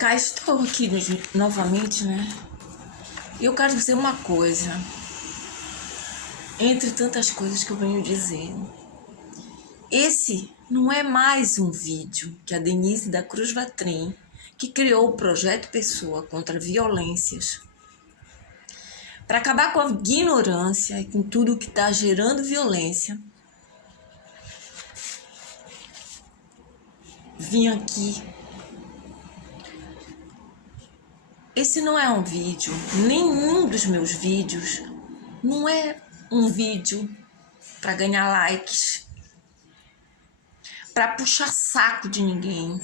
Cá estou aqui novamente, né? E eu quero dizer uma coisa. Entre tantas coisas que eu venho dizendo. Esse não é mais um vídeo que a Denise da Cruz Vatrim, que criou o Projeto Pessoa contra Violências, para acabar com a ignorância e com tudo que está gerando violência, vim aqui. Esse não é um vídeo, nenhum dos meus vídeos, não é um vídeo para ganhar likes, para puxar saco de ninguém,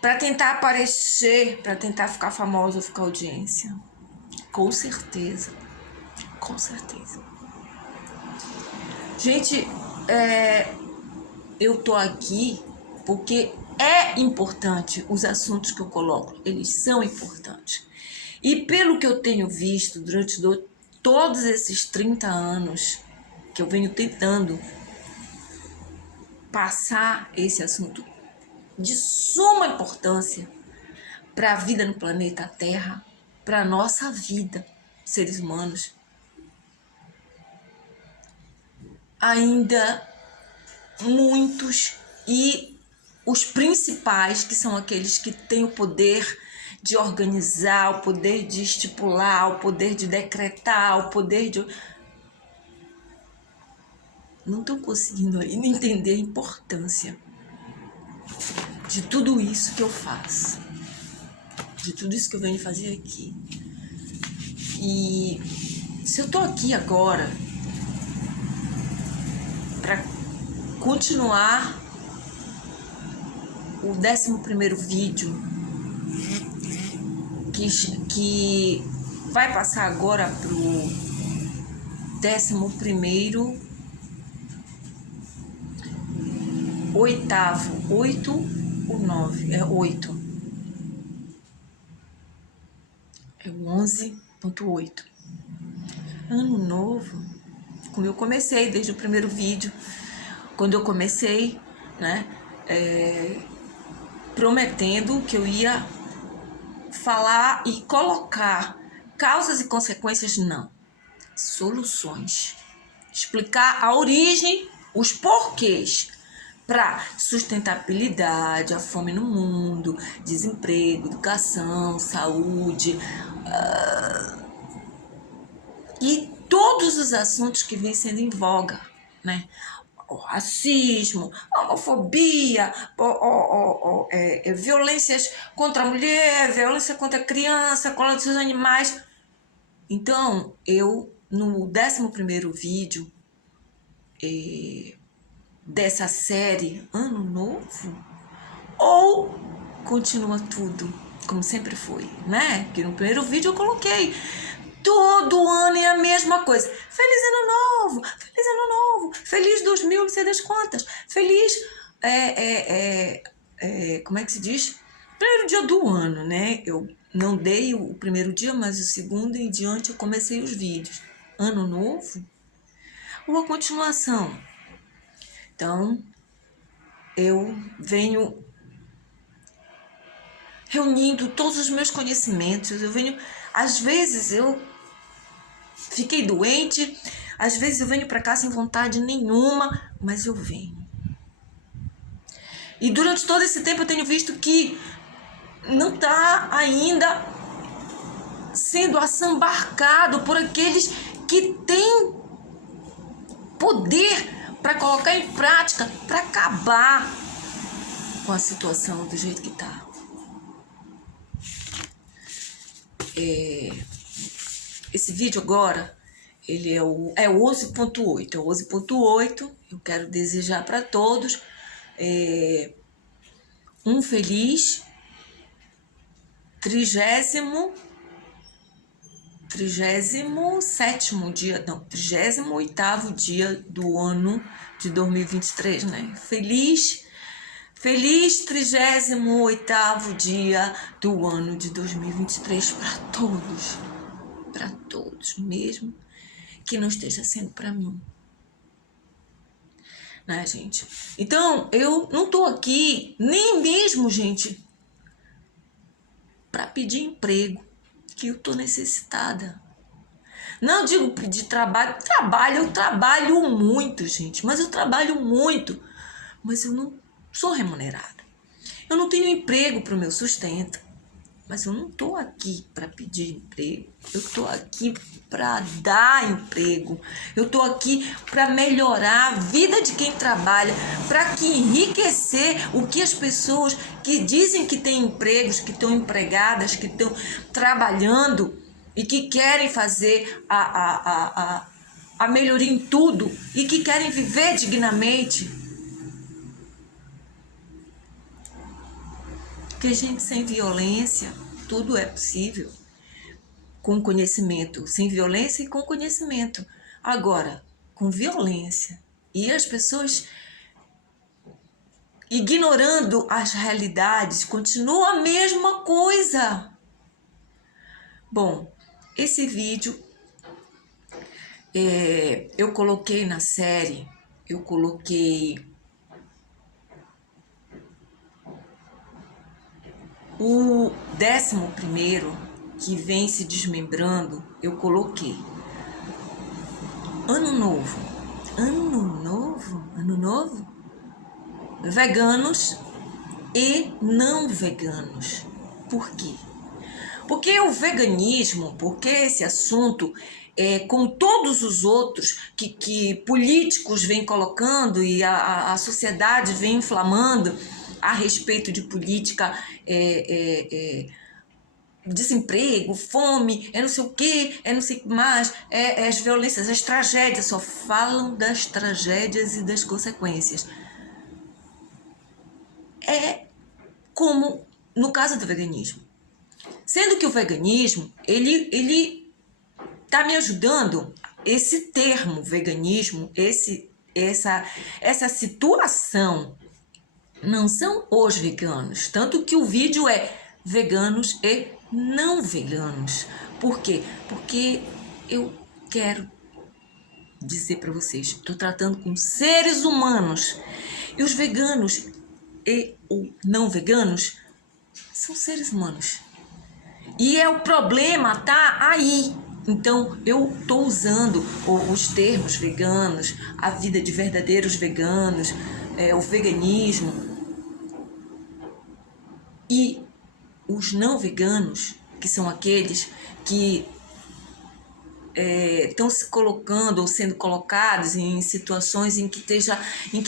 para tentar aparecer, para tentar ficar famosa ou ficar audiência. Com certeza, com certeza. Gente, eu tô aqui porque é importante os assuntos que eu coloco, eles são importantes. E pelo que eu tenho visto durante todos esses 30 anos que eu venho tentando passar esse assunto de suma importância para a vida no planeta Terra, para a nossa vida, seres humanos, ainda muitos, e os principais, que são aqueles que têm o poder de organizar, o poder de estipular, o poder de decretar, o poder de... não estão conseguindo ainda entender a importância de tudo isso que eu faço, de tudo isso que eu venho fazer aqui. E se eu tô aqui agora para continuar o 11º vídeo que vai passar agora pro 11º, 8º, 8 ou 9, é 8. É o 11.8. Ano novo, como eu comecei desde o primeiro vídeo, quando eu comecei, né, prometendo que eu ia falar e colocar causas e consequências, não, soluções, explicar a origem, os porquês para sustentabilidade, a fome no mundo, desemprego, educação, saúde, e todos os assuntos que vêm sendo em voga, né? O racismo, a homofobia, violências contra a mulher, violência contra a criança, contra os animais. Então, eu, no 11º vídeo dessa série Ano Novo, ou continua tudo como sempre foi, né? Que no primeiro vídeo eu coloquei todo ano é a mesma coisa. Feliz Ano Novo, feliz Ano Novo, feliz 2000, não sei das quantas, feliz, como é que se diz? Primeiro dia do ano, né? Eu não dei o primeiro dia, mas o segundo em diante eu comecei os vídeos. Ano Novo ou a continuação? Então, eu venho reunindo todos os meus conhecimentos, às vezes eu fiquei doente, às vezes eu venho para cá sem vontade nenhuma, mas eu venho. E durante todo esse tempo eu tenho visto que não está ainda sendo assambarcado por aqueles que têm poder para colocar em prática, para acabar com a situação do jeito que está. Esse vídeo agora, ele é o 11.8. É o 11.8. Eu quero desejar para todos um feliz 37º dia, não, 38º dia do ano de 2023, né? Feliz 38º dia do ano de 2023 para todos, mesmo que não esteja sendo para mim, né, gente? Então, eu não tô aqui nem mesmo, gente, para pedir emprego, que eu estou necessitada. Não digo pedir trabalho, eu trabalho muito, gente, mas eu trabalho muito, mas eu não sou remunerada. Eu não tenho emprego para o meu sustento, mas eu não estou aqui para pedir emprego, eu estou aqui para dar emprego, eu estou aqui para melhorar a vida de quem trabalha, para que enriquecer o que as pessoas que dizem que têm empregos, que estão empregadas, que estão trabalhando e que querem fazer a melhoria em tudo e que querem viver dignamente. Porque, gente, sem violência, tudo é possível. Com conhecimento, sem violência e com conhecimento. Agora, com violência e as pessoas ignorando as realidades, continua a mesma coisa. Bom, esse vídeo eu coloquei na série, eu coloquei o 11º, que vem se desmembrando, eu coloquei. Ano novo. Veganos e não veganos. Por quê? Porque o veganismo, porque esse assunto, com todos os outros que políticos vêm colocando e a sociedade vem inflamando a respeito de política, desemprego, fome, não sei o quê, não sei o que mais, as violências, as tragédias, só falam das tragédias e das consequências. É como no caso do veganismo. Sendo que o veganismo, ele tá me ajudando, esse termo veganismo, essa situação, não são os veganos, tanto que o vídeo é veganos e não veganos. Por quê? Porque eu quero dizer para vocês, estou tratando com seres humanos, e os veganos e ou não veganos são seres humanos. E o problema tá aí. Então, eu estou usando os termos veganos, a vida de verdadeiros veganos, o veganismo. E os não veganos, que são aqueles que estão se colocando ou sendo colocados em situações em que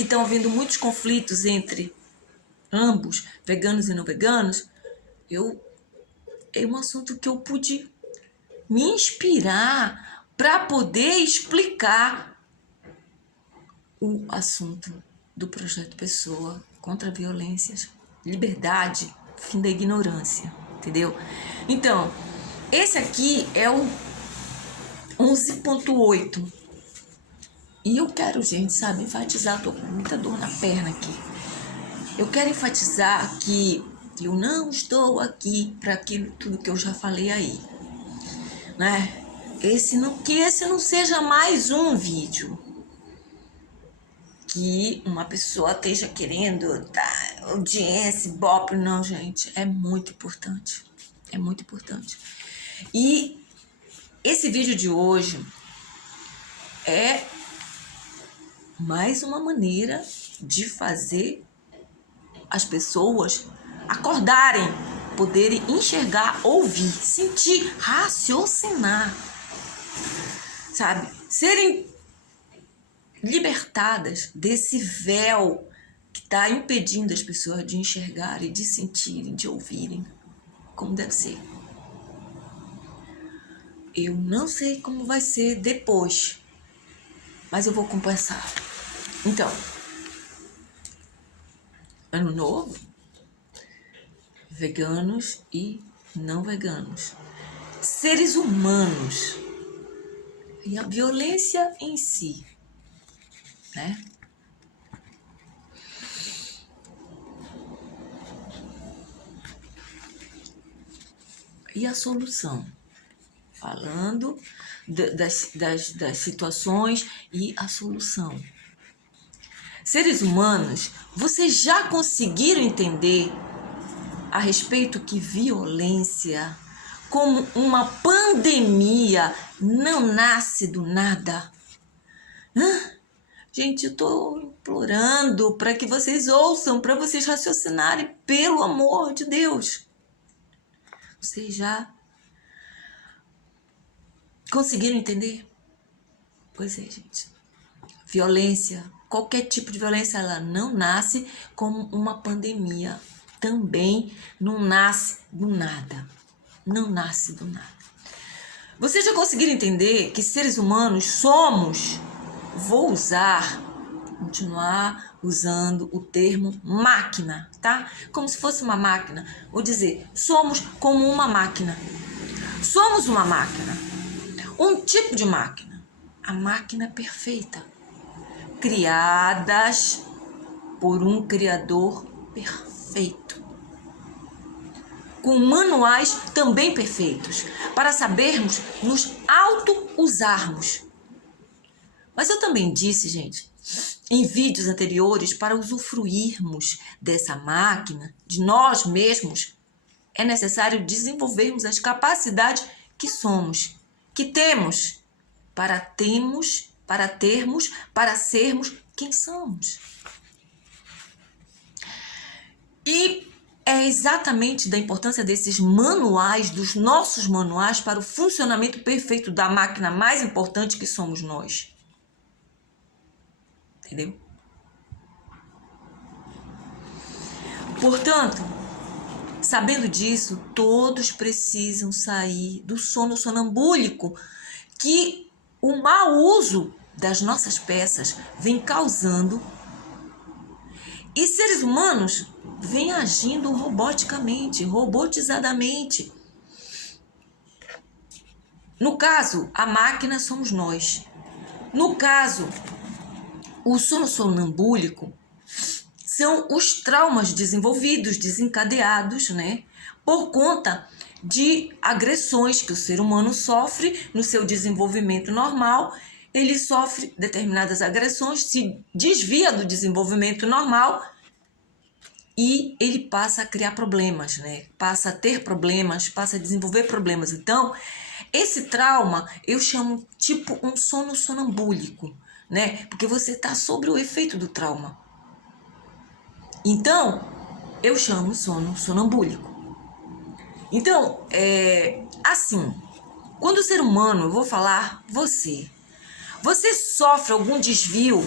estão havendo muitos conflitos entre ambos, veganos e não veganos, é um assunto que eu pude me inspirar para poder explicar o assunto do Projeto Pessoa contra violências, liberdade, fim da ignorância, entendeu? Então, esse aqui é o 11.8. E eu quero, gente, sabe, enfatizar, tô com muita dor na perna aqui. Eu quero enfatizar que eu não estou aqui para aquilo tudo que eu já falei aí, né? Que esse não seja mais um vídeo que uma pessoa esteja querendo dar audiência, ibope. Não, gente, é muito importante. É muito importante. E esse vídeo de hoje é mais uma maneira de fazer as pessoas acordarem, poderem enxergar, ouvir, sentir, raciocinar, sabe? Serem libertadas desse véu que está impedindo as pessoas de enxergarem, de sentirem, de ouvirem como deve ser. Eu não sei como vai ser depois, mas eu vou compensar. Então, ano novo, veganos e não veganos, seres humanos e a violência em si, né? E a solução? Falando das situações e a solução. Seres humanos, vocês já conseguiram entender a respeito que violência, como uma pandemia, não nasce do nada. Gente, eu estou implorando para que vocês ouçam, para vocês raciocinarem, pelo amor de Deus. Vocês já conseguiram entender? Pois é, gente. Violência, qualquer tipo de violência, ela não nasce como uma pandemia. Também não nasce do nada. Não nasce do nada. Vocês já conseguiram entender que seres humanos somos... Vou continuar usando o termo máquina, tá? Como se fosse uma máquina. Vou dizer, somos como uma máquina. Somos uma máquina. Um tipo de máquina. A máquina perfeita. Criadas por um criador perfeito. Com manuais também perfeitos. Para sabermos nos auto-usarmos. Mas eu também disse, gente, em vídeos anteriores, para usufruirmos dessa máquina, de nós mesmos, é necessário desenvolvermos as capacidades que somos, que temos, para sermos quem somos. E é exatamente da importância desses manuais, dos nossos manuais, para o funcionamento perfeito da máquina mais importante que somos nós. Entendeu? Portanto, sabendo disso, todos precisam sair do sono sonambúlico que o mau uso das nossas peças vem causando, e seres humanos vêm agindo roboticamente, robotizadamente. No caso, a máquina somos nós. No caso, o sono sonambúlico são os traumas desenvolvidos, desencadeados, né, por conta de agressões que o ser humano sofre no seu desenvolvimento normal. Ele sofre determinadas agressões, se desvia do desenvolvimento normal e ele passa a criar problemas, né? Passa a ter problemas, passa a desenvolver problemas. Então, esse trauma eu chamo tipo um sono sonambúlico, né? Porque você está sobre o efeito do trauma. Então, eu chamo sono sonambúlico. Então, assim, quando o ser humano, eu vou falar você sofre algum desvio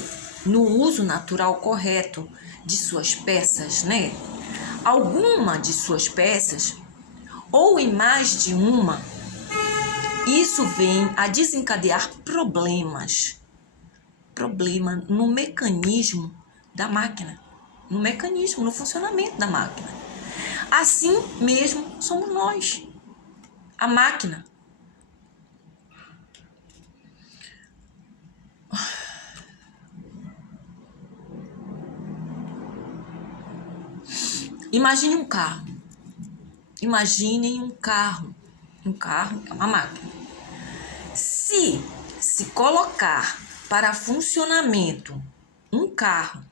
no uso natural correto de suas peças, né? Alguma de suas peças, ou em mais de uma, isso vem a desencadear problemas no mecanismo da máquina, no funcionamento da máquina. Assim mesmo somos nós, a máquina. Imagine um carro. Imaginem um carro. Um carro é uma máquina. Se colocar para funcionamento um carro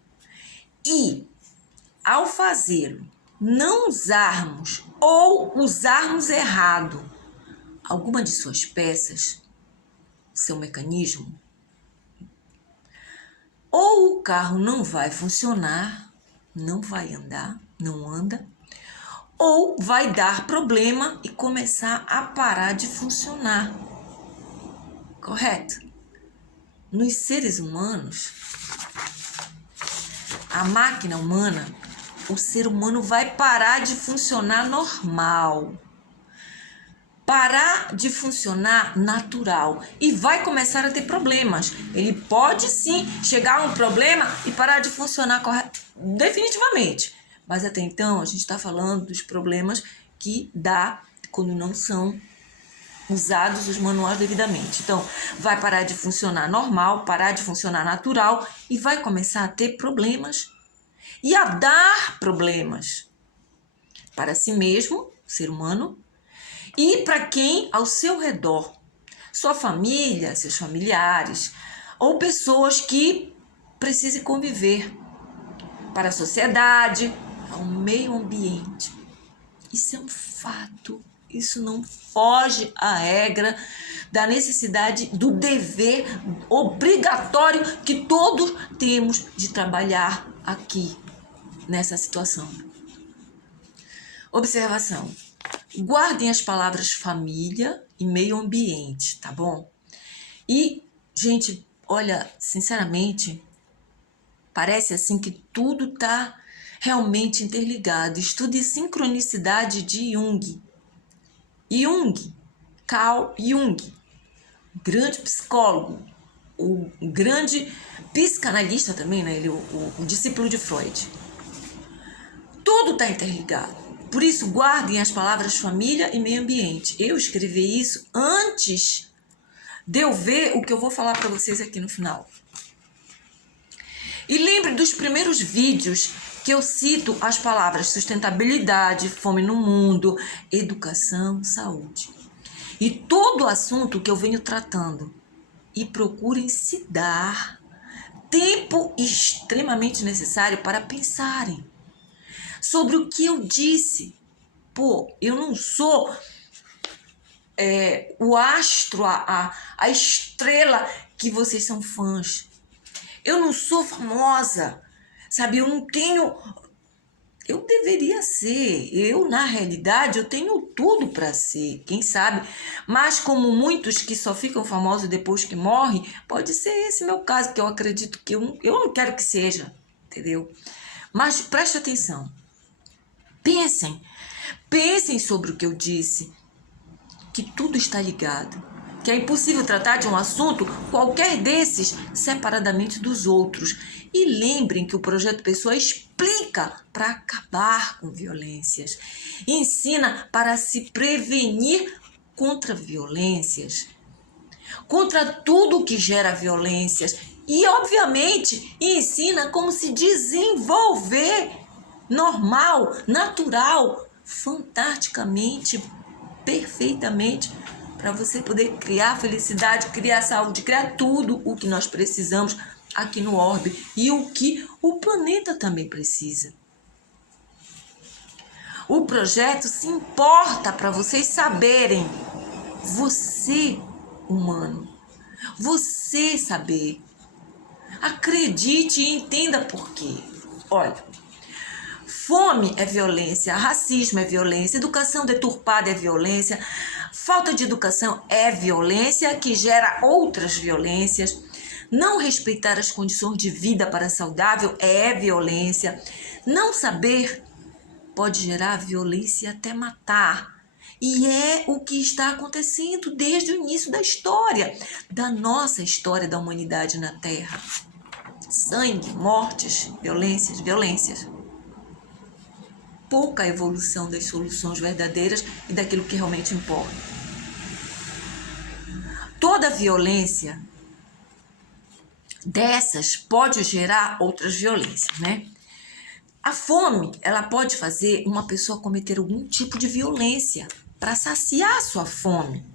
e, ao fazê-lo, não usarmos ou usarmos errado alguma de suas peças, seu mecanismo, ou o carro não vai funcionar, não vai andar, não anda, ou vai dar problema e começar a parar de funcionar. Correto? Nos seres humanos, a máquina humana, o ser humano vai parar de funcionar normal. Parar de funcionar natural e vai começar a ter problemas. Ele pode sim chegar a um problema e parar de funcionar definitivamente. Mas até então a gente está falando dos problemas que dá quando não são usados os manuais devidamente. Então, vai parar de funcionar normal, parar de funcionar natural e vai começar a ter problemas e a dar problemas para si mesmo, ser humano, e para quem ao seu redor, sua família, seus familiares, ou pessoas que precisem conviver, para a sociedade, ao meio ambiente. Isso é um fato. Isso não foge à regra da necessidade, do dever obrigatório que todos temos de trabalhar aqui nessa situação. Observação. Guardem as palavras família e meio ambiente, tá bom? E, gente, olha, sinceramente, parece assim que tudo tá realmente interligado. Estude sincronicidade de Jung. Carl Jung, grande psicólogo, o grande psicanalista também, né? Ele, o discípulo de Freud. Tudo está interligado. Por isso, guardem as palavras família e meio ambiente. Eu escrevi isso antes de eu ver o que eu vou falar para vocês aqui no final. E lembre dos primeiros vídeos que eu cito as palavras sustentabilidade, fome no mundo, educação, saúde. E todo o assunto que eu venho tratando. E procurem se dar tempo extremamente necessário para pensarem sobre o que eu disse. Pô, eu não sou o astro, a estrela que vocês são fãs. Eu não sou famosa, sabe? Eu não tenho... Eu deveria ser. Eu, na realidade, eu tenho tudo para ser, quem sabe? Mas como muitos que só ficam famosos depois que morrem, pode ser esse meu caso, que eu acredito que eu não quero que seja, entendeu? Mas preste atenção. Pensem sobre o que eu disse, que tudo está ligado, que é impossível tratar de um assunto, qualquer desses, separadamente dos outros. E lembrem que o Projeto Pessoa explica para acabar com violências, ensina para se prevenir contra violências, contra tudo que gera violências e, obviamente, ensina como se desenvolver normal, natural, fantasticamente, perfeitamente, para você poder criar felicidade, criar saúde, criar tudo o que nós precisamos aqui no orbe e o que o planeta também precisa. O projeto se importa para vocês saberem, você, humano, você saber. Acredite e entenda por quê. Olha, fome é violência, racismo é violência, educação deturpada é violência, falta de educação é violência que gera outras violências. Não respeitar as condições de vida para saudável é violência. Não saber pode gerar violência e até matar. E é o que está acontecendo desde o início da história, da nossa história da humanidade na Terra. Sangue, mortes, violências. Pouca evolução das soluções verdadeiras e daquilo que realmente importa. Toda violência dessas pode gerar outras violências, né? A fome, ela pode fazer uma pessoa cometer algum tipo de violência para saciar a sua fome.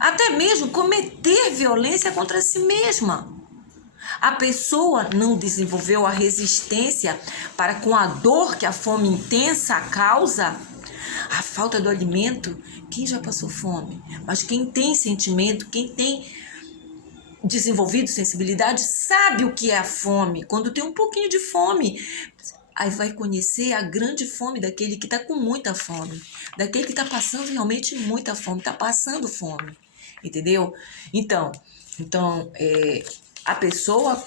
Até mesmo cometer violência contra si mesma. A pessoa não desenvolveu a resistência para com a dor que a fome intensa causa, a falta do alimento. Quem já passou fome? Mas quem tem sentimento, quem tem desenvolvido sensibilidade, sabe o que é a fome. Quando tem um pouquinho de fome, aí vai conhecer a grande fome daquele que está com muita fome, daquele que está passando realmente muita fome, está passando fome, entendeu? Então a pessoa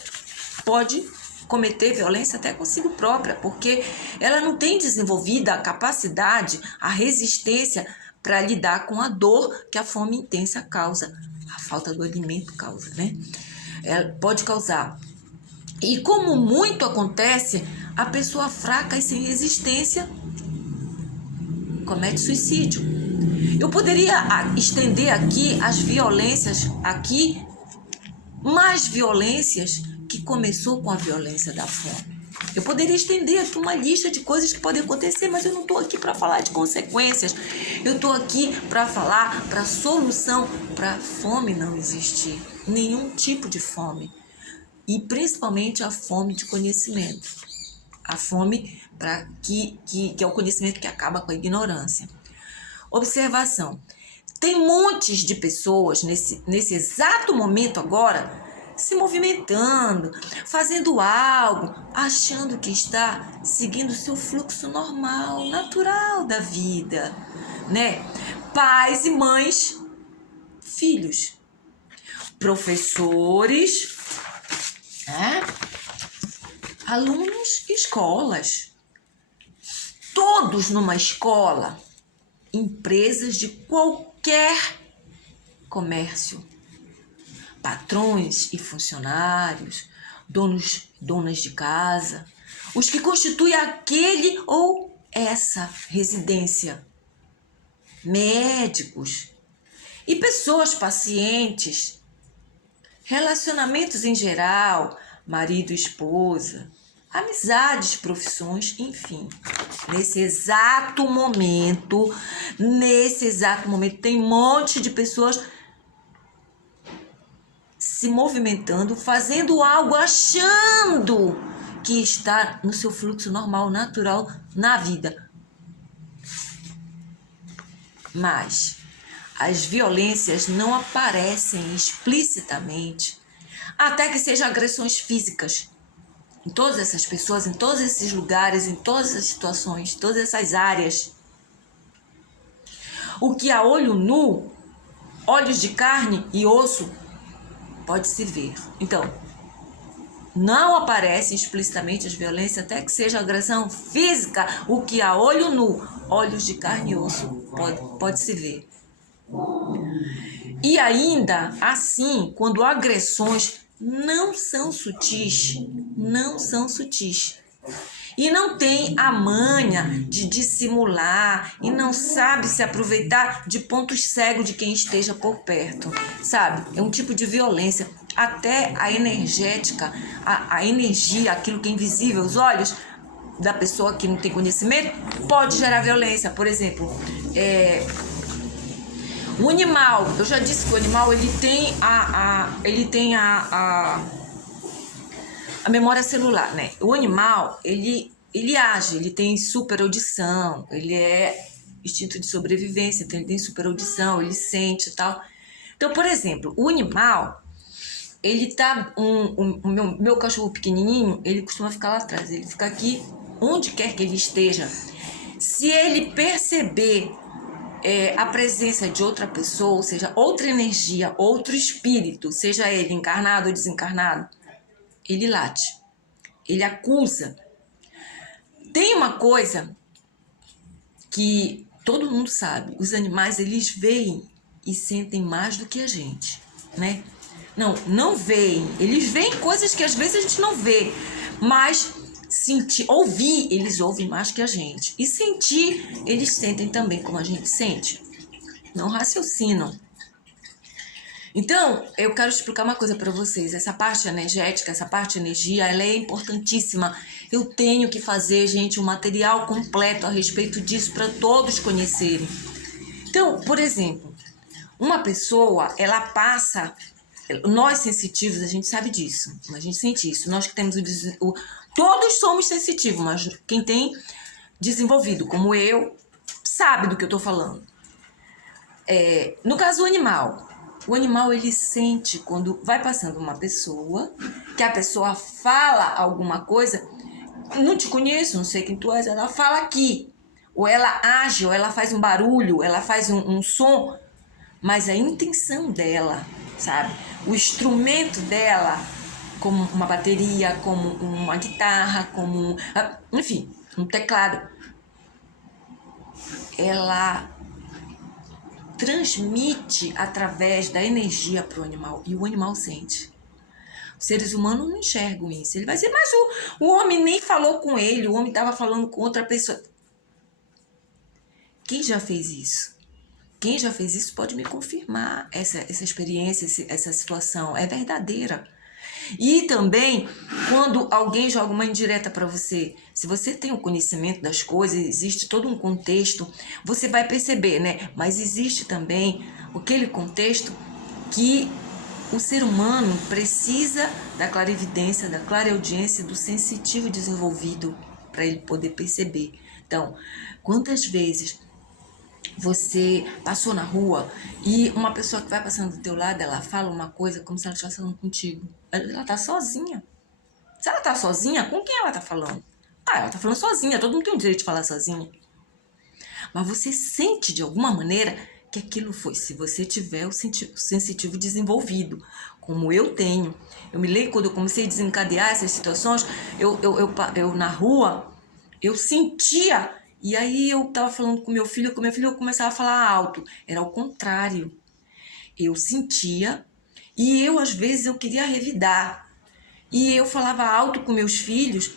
pode cometer violência até consigo própria, porque ela não tem desenvolvida a capacidade, a resistência para lidar com a dor que a fome intensa causa, a falta do alimento causa, né? Ela pode causar. E como muito acontece, a pessoa fraca e sem resistência comete suicídio. Eu poderia estender aqui as violências, mais violências que começou com a violência da fome. Eu poderia estender aqui uma lista de coisas que podem acontecer, mas eu não estou aqui para falar de consequências. Eu estou aqui para falar para a solução, para a fome não existir. Nenhum tipo de fome. E principalmente a fome de conhecimento. A fome que é o conhecimento que acaba com a ignorância. Observação. Tem montes de pessoas nesse exato momento agora se movimentando, fazendo algo, achando que está seguindo o seu fluxo normal, natural da vida, né? Pais e mães, filhos, professores, né? Alunos, escolas, todos numa escola, empresas de qualquer comércio, patrões e funcionários, donas de casa, os que constituem aquele ou essa residência, médicos e pessoas pacientes, relacionamentos em geral, marido e esposa, amizades, profissões, enfim. Nesse exato momento, tem um monte de pessoas se movimentando, fazendo algo, achando que está no seu fluxo normal, natural na vida. Mas as violências não aparecem explicitamente, até que sejam agressões físicas. Em todas essas pessoas, em todos esses lugares, em todas essas situações, todas essas áreas. O que a olho nu, olhos de carne e osso, pode se ver. Então, não aparece explicitamente as violências até que seja agressão física, o que a olho nu, olhos de carne e osso, pode se ver. E ainda assim, quando agressões não são sutis e não tem a manha de dissimular e não sabe se aproveitar de pontos cegos de quem esteja por perto, sabe? É um tipo de violência, até a energética, a energia, aquilo que é invisível, os olhos da pessoa que não tem conhecimento, pode gerar violência. Por exemplo, o animal, eu já disse que o animal ele tem a memória celular, né? O animal, ele age, ele tem super audição, ele é instinto de sobrevivência, então ele tem super audição, ele sente e tal. Então, por exemplo, o animal, ele tá, o meu cachorro pequenininho, ele costuma ficar lá atrás, ele fica aqui, onde quer que ele esteja. Se ele perceber a presença de outra pessoa, ou seja, outra energia, outro espírito, seja ele encarnado ou desencarnado, ele late, ele acusa. Tem uma coisa que todo mundo sabe, os animais, eles veem e sentem mais do que a gente, né? Não veem, eles veem coisas que às vezes a gente não vê, mas ouvir, eles ouvem mais que a gente. E sentir, eles sentem também como a gente sente. Não raciocinam. Então, eu quero explicar uma coisa para vocês. Essa parte energética, essa parte de energia, ela é importantíssima. Eu tenho que fazer, gente, um material completo a respeito disso para todos conhecerem. Então, por exemplo, uma pessoa, ela passa... Nós sensitivos, a gente sabe disso. A gente sente isso. Nós que temos todos somos sensitivos, mas quem tem desenvolvido, como eu, sabe do que eu estou falando. No caso do animal, o animal ele sente quando vai passando uma pessoa, que a pessoa fala alguma coisa, não te conheço, não sei quem tu és, ela fala aqui, ou ela age, ou ela faz um barulho, ela faz um som, mas a intenção dela, sabe? O instrumento dela, como uma bateria, como uma guitarra, enfim, um teclado, ela transmite através da energia para o animal, e o animal sente. Os seres humanos não enxergam isso. Ele vai dizer, mas o homem nem falou com ele, o homem estava falando com outra pessoa. Quem já fez isso? Quem já fez isso pode me confirmar essa experiência, essa situação. É verdadeira. E também, quando alguém joga uma indireta para você, se você tem o conhecimento das coisas, existe todo um contexto, você vai perceber, né? Mas existe também aquele contexto que o ser humano precisa da clarividência, da clareaudiência, do sensitivo desenvolvido. para ele poder perceber. Então, quantas vezes você passou na rua e uma pessoa que vai passando do teu lado, ela fala uma coisa como se ela estivesse falando contigo. Ela tá sozinha. Se ela tá sozinha, com quem ela tá falando? Ah, ela tá falando sozinha, todo mundo tem o direito de falar sozinha. Mas você sente de alguma maneira que aquilo foi, se você tiver o sensitivo desenvolvido, como eu tenho. Eu me lembro quando eu comecei a desencadear essas situações, eu na rua, eu sentia, e aí eu tava falando com meu filho eu começava a falar alto. Era o contrário. Eu sentia, e eu às vezes eu queria revidar. E eu falava alto com meus filhos,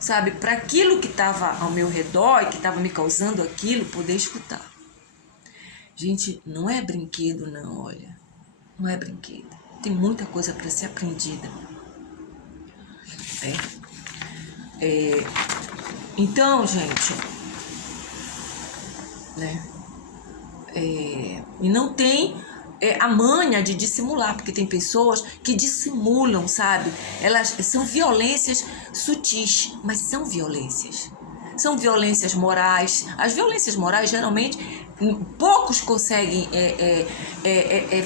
sabe, para aquilo que estava ao meu redor e que estava me causando aquilo poder escutar. Gente, não é brinquedo não, olha. Não é brinquedo. Tem muita coisa para ser aprendida. Então, gente, né? E não tem a manha de dissimular, porque tem pessoas que dissimulam, sabe? Elas são violências sutis, mas são violências. São violências morais. As violências morais, geralmente, poucos conseguem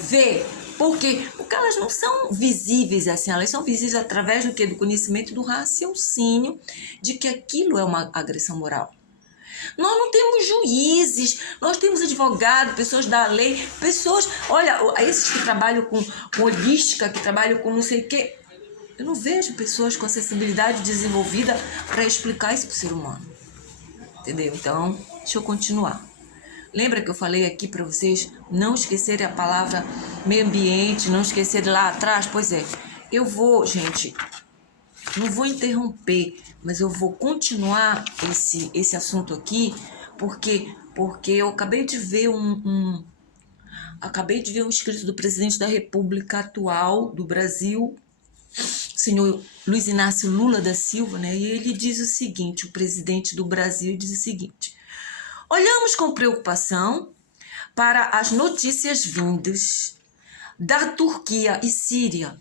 ver. Por quê? Porque elas não são visíveis assim, elas são visíveis através do quê? Do conhecimento, do raciocínio de que aquilo é uma agressão moral. Nós não temos juízes, nós temos advogados, pessoas da lei, pessoas, olha, esses que trabalham com holística, que trabalham com não sei o quê. Eu não vejo pessoas com acessibilidade desenvolvida para explicar isso para o ser humano. Entendeu? Então, deixa eu continuar. Lembra que eu falei aqui para vocês não esquecerem a palavra meio ambiente, não esquecerem lá atrás? Pois é, eu vou, gente, não vou interromper, mas eu vou continuar esse assunto aqui, porque eu acabei de ver um escrito do presidente da República atual do Brasil, senhor Luiz Inácio Lula da Silva, né? E ele diz o seguinte, o presidente do Brasil diz o seguinte: olhamos com preocupação para as notícias vindas da Turquia e Síria.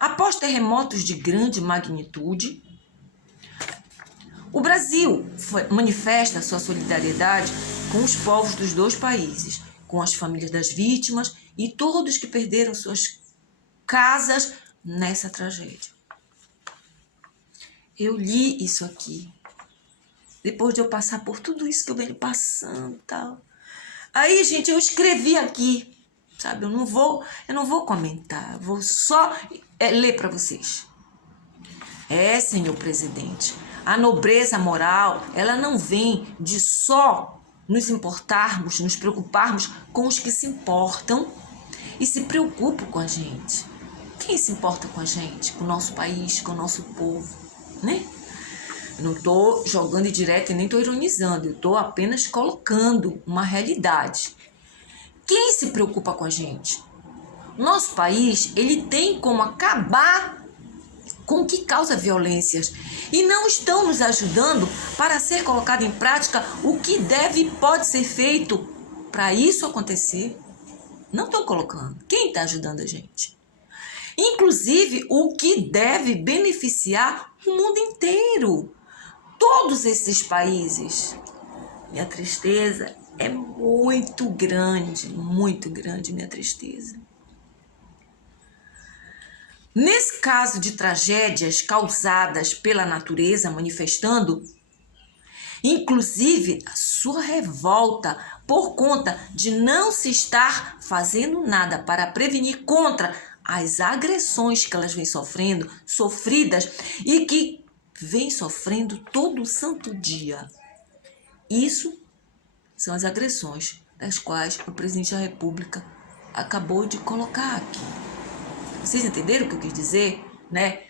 Após terremotos de grande magnitude, o Brasil manifesta sua solidariedade com os povos dos dois países, com as famílias das vítimas e todos que perderam suas casas nessa tragédia. Eu li isso aqui, depois de eu passar por tudo isso que eu venho passando e tal. Aí, gente, eu escrevi aqui, sabe? Eu não vou comentar, vou só ler para vocês. Senhor presidente, a nobreza moral, ela não vem de só nos importarmos, nos preocuparmos com os que se importam e se preocupam com a gente. Quem se importa com a gente, com o nosso país, com o nosso povo, né? Eu não estou jogando indireto e nem estou ironizando, eu estou apenas colocando uma realidade. Quem se preocupa com a gente? Nosso país, ele tem como acabar com o que causa violências e não estão nos ajudando para ser colocado em prática o que deve e pode ser feito para isso acontecer. Não estão colocando. Quem está ajudando a gente? Inclusive, o que deve beneficiar o mundo inteiro. Todos esses países. Minha tristeza é muito grande minha tristeza. Nesse caso de tragédias causadas pela natureza manifestando, inclusive a sua revolta por conta de não se estar fazendo nada para prevenir contra as agressões que elas vêm sofridas e que vêm sofrendo todo santo dia. Isso são as agressões das quais o presidente da República acabou de colocar aqui. Vocês entenderam o que eu quis dizer? Né?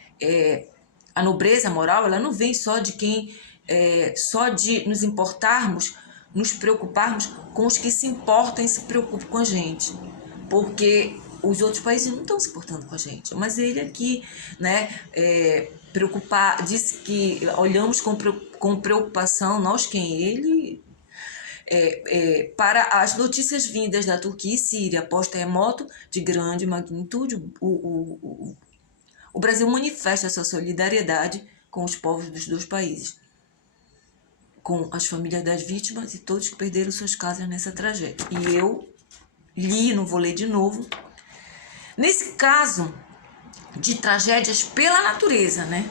A nobreza moral, ela não vem só de nos importarmos, nos preocuparmos com os que se importam e se preocupam com a gente. Porque os outros países não estão se importando com a gente. Mas ele aqui, né, disse que olhamos com preocupação, nós quem ele... para as notícias vindas da Turquia e Síria após terremoto de grande magnitude, o Brasil manifesta sua solidariedade com os povos dos dois países. com as famílias das vítimas e todos que perderam suas casas nessa tragédia. E eu li, não vou ler de novo, nesse caso de tragédias pela natureza, né?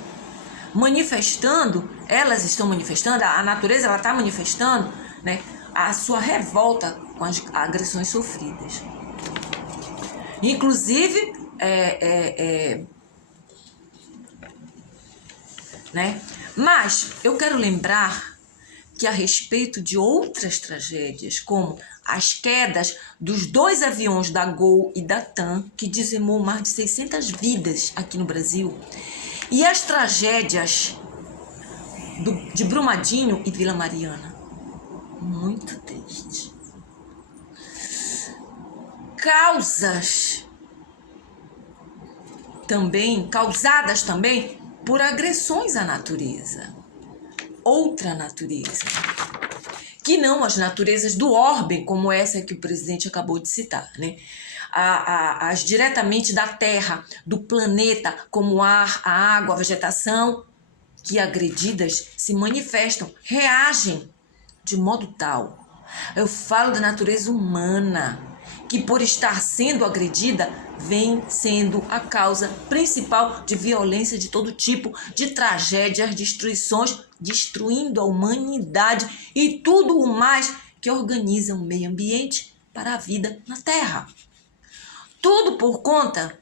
Manifestando, elas estão manifestando, a natureza ela está manifestando, né, a sua revolta com as agressões sofridas. Inclusive, né? Mas eu quero lembrar que a respeito de outras tragédias, como as quedas dos 2 aviões da Gol e da TAM, que dizimou mais de 600 vidas aqui no Brasil, e as tragédias de Brumadinho e Vila Mariana. Muito triste. Causadas também por agressões à natureza. Outra natureza. Que não as naturezas do orbe, como essa que o presidente acabou de citar, né? As diretamente da terra, do planeta, como o ar, a água, a vegetação, que agredidas se manifestam, reagem de modo tal. Eu falo da natureza humana, que por estar sendo agredida, vem sendo a causa principal de violência de todo tipo, de tragédias, destruições, destruindo a humanidade e tudo o mais que organiza o meio ambiente para a vida na Terra. Tudo por conta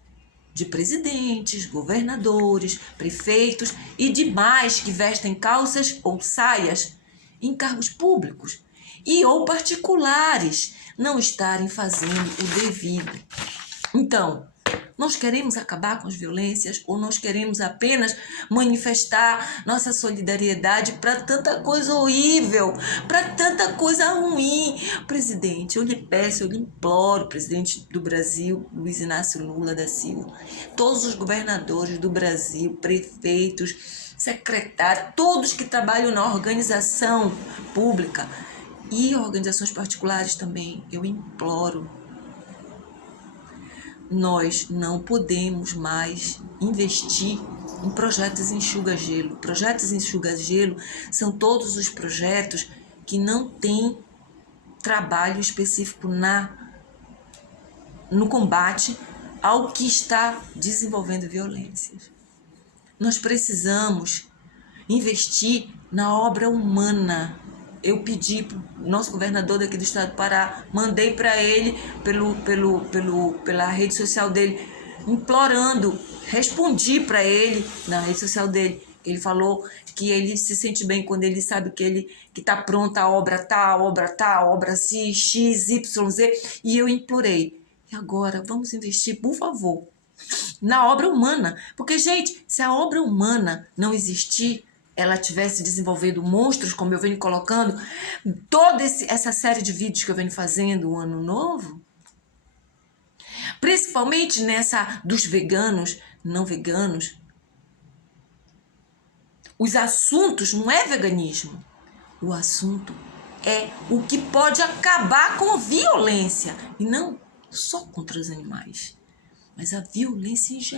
de presidentes, governadores, prefeitos e demais que vestem calças ou saias em cargos públicos e ou particulares não estarem fazendo o devido. Então, nós queremos acabar com as violências ou nós queremos apenas manifestar nossa solidariedade para tanta coisa horrível, para tanta coisa ruim? Presidente, eu lhe peço, eu lhe imploro, presidente do Brasil, Luiz Inácio Lula da Silva, todos os governadores do Brasil, prefeitos, secretários, todos que trabalham na organização pública e organizações particulares também, eu imploro. Nós não podemos mais investir em projetos enxuga-gelo. Projetos enxuga-gelo são todos os projetos que não têm trabalho específico no combate ao que está desenvolvendo violências. Nós precisamos investir na obra humana. Eu pedi para o nosso governador daqui do estado do Pará, mandei para ele pela rede social dele, implorando, respondi para ele na rede social dele. Ele falou que ele se sente bem quando ele sabe que está pronta a obra tal, obra X, Y, Z, e eu implorei. E agora, vamos investir, por favor, na obra humana. Porque, gente, se a obra humana não existir, ela tivesse desenvolvendo monstros, como eu venho colocando, toda essa série de vídeos que eu venho fazendo, o Ano Novo, principalmente nessa dos veganos, não veganos, os assuntos não é veganismo, o assunto é o que pode acabar com a violência, e não só contra os animais, mas a violência em geral.